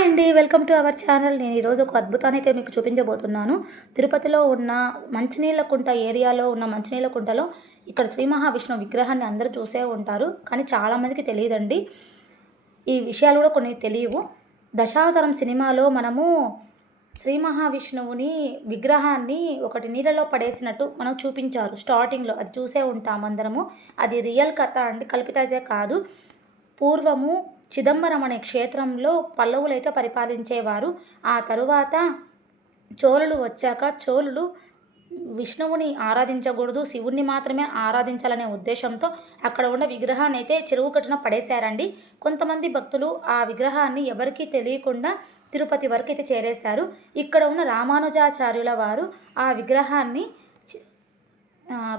Hi అండి, welcome to our channel. నేను ఈరోజు ఒక అద్భుతాన్ని అయితే మీకు చూపించబోతున్నాను. తిరుపతిలో ఉన్న మంచినీళ్ళ కుంట ఏరియాలో ఉన్న మంచినీళ్ళ కుంటలో ఇక్కడ శ్రీ మహావిష్ణువు విగ్రహాన్ని అందరూ చూసే ఉంటారు. కానీ చాలామందికి తెలియదండి. ఈ విషయాలు కూడా కొన్ని తెలియవు. దశావతారం సినిమాలో మనము శ్రీ మహావిష్ణువుని విగ్రహాన్ని ఒకటి నీళ్ళలో పడేసినట్టు మనం చూపించారు స్టార్టింగ్లో. అది చూసే ఉంటాం అందరము. అది రియల్ కథ అండి, కల్పిత అయితే కాదు. పూర్వము చిదంబరం అనే క్షేత్రంలో పల్లవులైతే పరిపాలించేవారు. ఆ తరువాత చోళులు వచ్చాక చోళులు విష్ణువుని ఆరాధించకూడదు, శివుణ్ణి మాత్రమే ఆరాధించాలనే ఉద్దేశంతో అక్కడ ఉన్న విగ్రహాన్ని అయితే చెరువు కట్టున పడేశారండి. కొంతమంది భక్తులు ఆ విగ్రహాన్ని ఎవరికీ తెలియకుండా తిరుపతి వరకు అయితే చేరేశారు. ఇక్కడ ఉన్న రామానుజాచార్యుల వారు ఆ విగ్రహాన్ని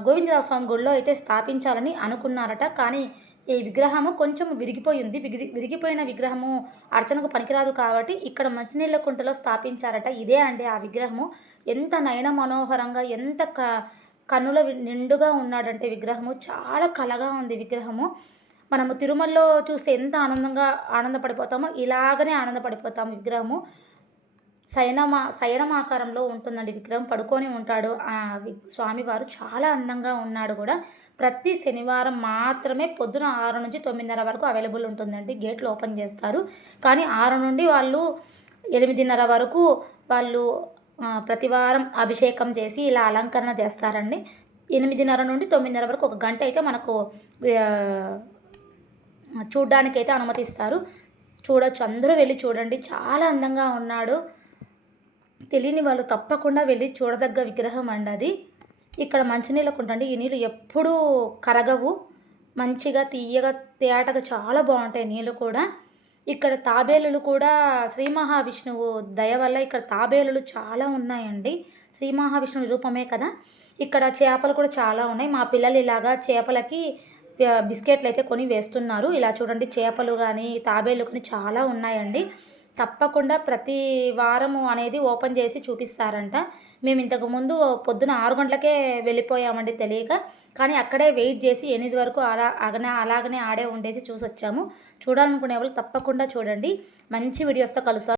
గోవిందరావు స్వామి గుడిలో అయితే స్థాపించాలని అనుకున్నారట. కానీ ఈ విగ్రహము కొంచెం విరిగిపోయింది. విరిగిపోయిన విగ్రహము అర్చనకు పనికిరాదు కాబట్టి ఇక్కడ మంచినీళ్ళ కుంటలో స్థాపించారట. ఇదే అండి ఆ విగ్రహము. ఎంత నయన మనోహరంగా, ఎంత కన్నుల నిండుగా ఉన్నాడంటే విగ్రహము. చాలా కళగా ఉంది విగ్రహము. మనము తిరుమలలో చూసి ఎంత ఆనందపడిపోతామో ఇలాగనే ఆనందపడిపోతాము. విగ్రహము శయనమాకారంలో ఉంటుందండి విగ్రహం. పడుకొని ఉంటాడు ఆ స్వామివారు. చాలా అందంగా ఉన్నాడు కూడా. ప్రతి శనివారం మాత్రమే పొద్దున 6 నుంచి 9:30 వరకు అవైలబుల్ ఉంటుందండి. గేట్లు ఓపెన్ చేస్తారు. కానీ 6 నుండి వాళ్ళు 8:30 వరకు వాళ్ళు ప్రతి వారం అభిషేకం చేసి ఇలా అలంకరణ చేస్తారండి. 8:30 నుండి 9:30 వరకు ఒక గంట అయితే మనకు చూడ్డానికైతే అనుమతిస్తారు. చూడొచ్చు, అందరూ వెళ్ళి చూడండి. చాలా అందంగా ఉన్నాడు. తెలియని వాళ్ళు తప్పకుండా వెళ్ళి చూడదగ్గ విగ్రహం అండి అది. ఇక్కడ మంచినీళ్ళ కుంట అండి. ఈ నీళ్ళు ఎప్పుడూ కరగవు. మంచిగా తీయగా తేటగా చాలా బాగుంటాయి నీళ్ళు కూడా. ఇక్కడ తాబేలులు కూడా శ్రీ మహావిష్ణువు దయ వల్ల ఇక్కడ తాబేలులు చాలా ఉన్నాయండి. శ్రీ మహావిష్ణువు రూపమే కదా. ఇక్కడ చేపలు కూడా చాలా ఉన్నాయి. మా పిల్లలు ఇలాగా చేపలకి బిస్కెట్లు అయితే కొని వేస్తున్నారు. ఇలా చూడండి, చేపలు కానీ తాబేలు కానీ చాలా ఉన్నాయండి. తప్పకుండా ప్రతి వారము అనేది ఓపెన్ చేసి చూపిస్తారంట. మేము ఇంతకుముందు పొద్దున 6 గంటలకే వెళ్ళిపోయామండి తెలియక. కానీ అక్కడే వెయిట్ చేసి 8 వరకు అలాగనే ఆడే ఉండేసి చూసి వచ్చాము. చూడాలనుకునే వాళ్ళు తప్పకుండా చూడండి. మంచి వీడియోస్తో కలుస్తాను.